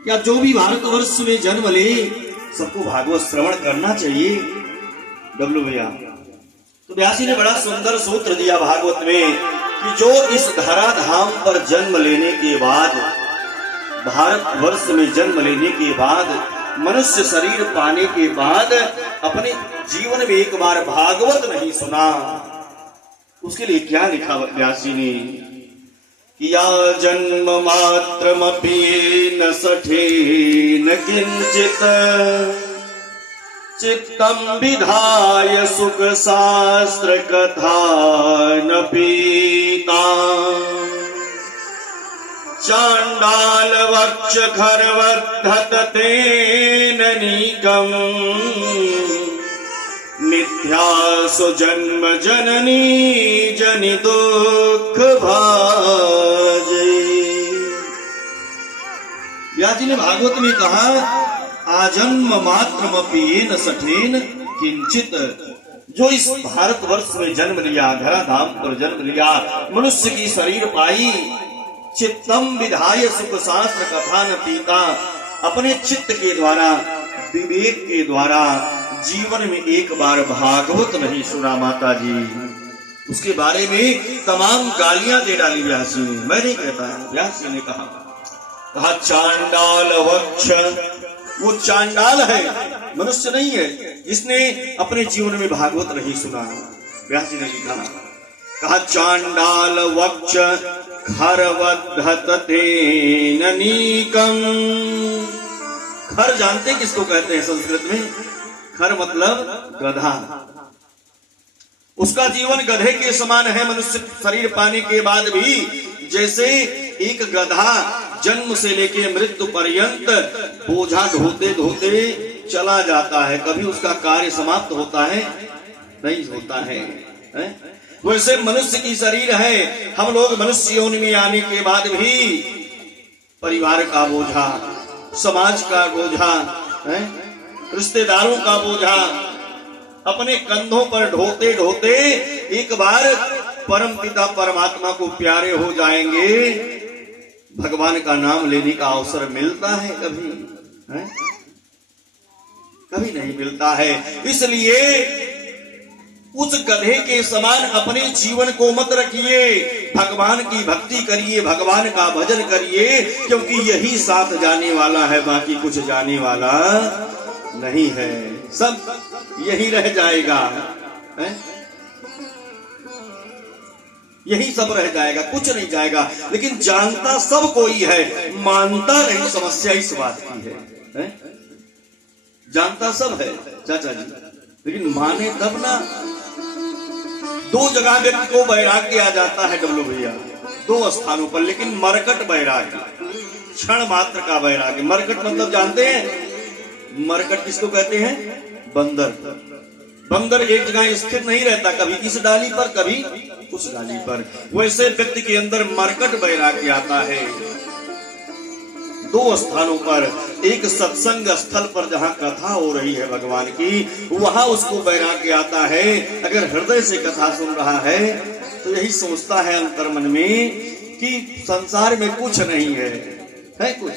या जो भी भारतवर्ष में जन्म ले सबको भागवत श्रवण करना चाहिए। डब्लू भैया तो व्यासी ने बड़ा सुंदर सूत्र दिया भागवत में कि जो इस धराधाम पर जन्म लेने के बाद, भारतवर्ष में जन्म लेने के बाद, मनुष्य शरीर पाने के बाद अपने जीवन में एक बार भागवत नहीं सुना, उसके लिए क्या लिखा व्यासी ने? या जन्म मात्रमपि न सठेन किंचित चित्तम विधाय सुख शास्त्र कथा न पीता चांडाल वक्ष खरवर्धत तेन नीकम मिथ्यासु जन्म जननी जनि दुख भाजे। व्यास जी ने भागवत में कहा आजन्म मात्रमपि न सठेन किंचित, जो इस भारतवर्ष में जन्म लिया, धराधाम पर जन्म लिया, मनुष्य की शरीर पाई, चित्तम विधाय सुख शास्त्र कथा न पीता, अपने चित्त के द्वारा, विवेक के द्वारा जीवन में एक बार भागवत नहीं सुना माता जी, उसके बारे में तमाम गालियां दे डाली व्यास जी ने। मैं नहीं कहता, व्यास जी ने कहा चांडाल वक्ष, वो चांडाल है, मनुष्य नहीं है जिसने अपने जीवन में भागवत नहीं सुना। व्यास जी ने कहा चांडाल वक्ष खरवद्धत तेन नीकम। खर जानते किसको कहते हैं संस्कृत में? खर मतलब गधा। उसका जीवन गधे के समान है मनुष्य शरीर पाने के बाद भी। जैसे एक गधा जन्म से लेकर मृत्यु पर्यंत बोझा ढोते ढोते चला जाता है, कभी उसका कार्य समाप्त होता है? नहीं होता है। वैसे मनुष्य की शरीर है, हम लोग मनुष्य योनि में आने के बाद भी परिवार का बोझा, समाज का बोझा, रिश्तेदारों का बोझा अपने कंधों पर ढोते ढोते एक बार परम पिता परमात्मा को प्यारे हो जाएंगे। भगवान का नाम लेने का अवसर मिलता है कभी? कभी नहीं मिलता है। इसलिए उस गधे के समान अपने जीवन को मत रखिए, भगवान की भक्ति करिए, भगवान का भजन करिए, क्योंकि यही साथ जाने वाला है, बाकी कुछ जाने वाला नहीं है। सब यही रह जाएगा, यही सब रह जाएगा, कुछ नहीं जाएगा। लेकिन जानता सब कोई है, मानता नहीं। समस्या इस बात की है। जानता सब है चाचा जी, लेकिन माने तब ना। दो जगह व्यक्ति को वैराग्य आ जाता है डब्लू भैया, दो स्थानों पर, लेकिन मरकट वैराग्य, क्षण मात्र का वैराग्य। मरकट मतलब जानते हैं? मरकट किसको कहते हैं? बंदर। बंदर एक जगह स्थिर नहीं रहता, कभी इस डाली पर कभी उस डाली पर। वैसे व्यक्ति के अंदर मरकट वैराग्य आता है दो स्थानों पर। एक सत्संग स्थल पर जहाँ कथा हो रही है भगवान की, वहां उसको वैराग्य आता है। अगर हृदय से कथा सुन रहा है तो यही सोचता है अंतर्मन में कि संसार में कुछ नहीं है, है कुछ?